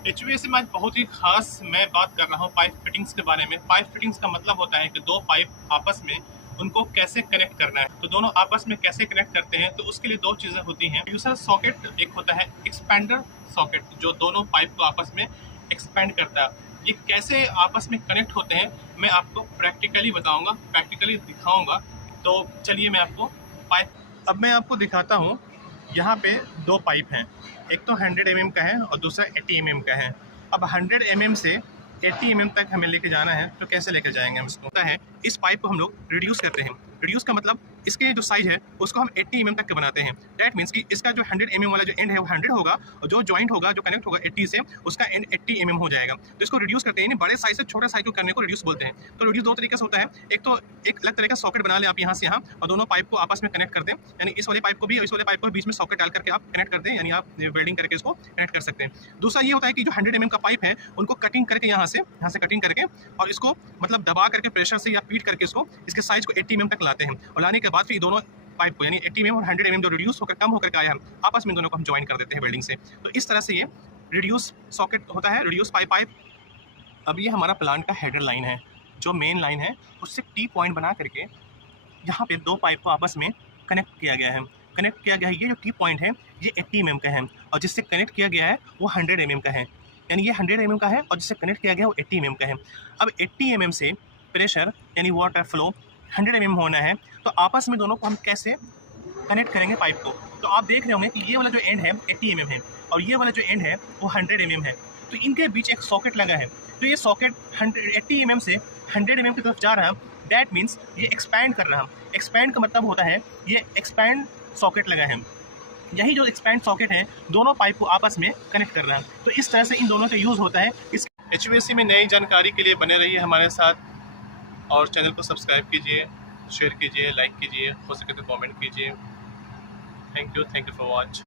HVAC में आज बहुत ही खास मैं बात कर रहा हूँ पाइप फिटिंग्स के बारे में। पाइप फिटिंग्स का मतलब होता है कि दो पाइप आपस में उनको कैसे कनेक्ट करना है। तो दोनों आपस में कैसे कनेक्ट करते हैं, तो उसके लिए दो चीज़ें होती हैं। यूजर सॉकेट एक होता है, एक्सपैंडर सॉकेट जो दोनों पाइप को आपस में एक्सपैंड करता है। ये कैसे आपस में कनेक्ट होते हैं मैं आपको प्रैक्टिकली बताऊंगा, प्रैक्टिकली दिखाऊंगा। तो चलिए मैं आपको पाइप अब मैं आपको दिखाता हूँ। यहाँ पे दो पाइप हैं, एक तो 100 mm का है और दूसरा 80 mm का है। अब 100 mm से 80 mm तक हमें लेके जाना है, तो कैसे लेके जाएंगे हम इसको? है इस पाइप को हम लोग रिड्यूस करते हैं। रिड्यूस का मतलब इसके जो साइज है उसको हम 80 mm तक के बनाते हैं। दैट मीन्स कि इसका जो 100 mm वाला जो एंड है वो 100 होगा और जो जॉइंट होगा, जो कनेक्ट होगा 80 से, उसका एंड 80 mm हो जाएगा। तो इसको रिड्यूस करते हैं, यानी बड़े साइज से छोटे साइज को करने को रिड्यूस बोलते हैं। तो रिड्यूस दो तरीके से होता है। एक तो एक अलग तरह का सॉकेट बना लें आप यहाँ से यहाँ और दोनों पाइप को आपस में कनेक्ट कर दें, यानी इस वाले पाइप को भी और इस वाले पाइप को बीच में सॉकेट डाल करके आप कनेक्ट कर दें, यानी आप वेल्डिंग करके इसको कनेक्ट कर सकते हैं। दूसरा ये होता है कि जो 100 mm का पाइप है उनको कटिंग करके यहाँ से कटिंग करके और इसको मतलब दबा करके प्रेशर से या पीट करके इसको इसके साइज को 80 mm तक लाते हैं और लाने के बाद फिर दोनों पाइप को यानी 80 mm और 100 mm जो रिड्यूस होकर कम होकर आया है आपस में दोनों को हम ज्वाइन कर देते हैं वेल्डिंग से। तो इस तरह से ये रिड्यूस सॉकेट होता है, रिड्यूस पाइप। अब ये हमारा प्लांट का हेडर लाइन है, जो मेन लाइन है उससे टी पॉइंट बना करके यहाँ पे दो पाइप को आपस में कनेक्ट किया गया है। कनेक्ट किया गया है, ये जो टी पॉइंट है ये 80 mm का है और जिससे कनेक्ट किया गया है वो 100 mm का है, यानी ये 100 mm का है और जिससे कनेक्ट किया गया है वो 80 mm का है। अब 80 mm से प्रेशर यानी वाटर फ्लो 100 mm होना है, तो आपस में दोनों को हम कैसे कनेक्ट करेंगे पाइप को? तो आप देख रहे होंगे कि ये वाला जो एंड है 80 mm है और ये वाला जो एंड है वो 100 mm है। तो इनके बीच एक सॉकेट लगा है, तो ये सॉकेट 80 mm से 100 mm की तरफ जा रहा है। दैट मीन्स ये एक्सपैंड कर रहा है। एक्सपैंड का मतलब होता है ये एक्सपैंड सॉकेट लगा है। यही जो एक्सपैंड सॉकेट है दोनों पाइप को आपस में कनेक्ट कर रहा है। तो इस तरह से इन दोनों का यूज़ होता है। इस HVAC में नई जानकारी के लिए बने रहिए हमारे साथ और चैनल को सब्सक्राइब कीजिए, शेयर कीजिए, लाइक कीजिए, हो सके तो कमेंट कीजिए। Thank you for watch.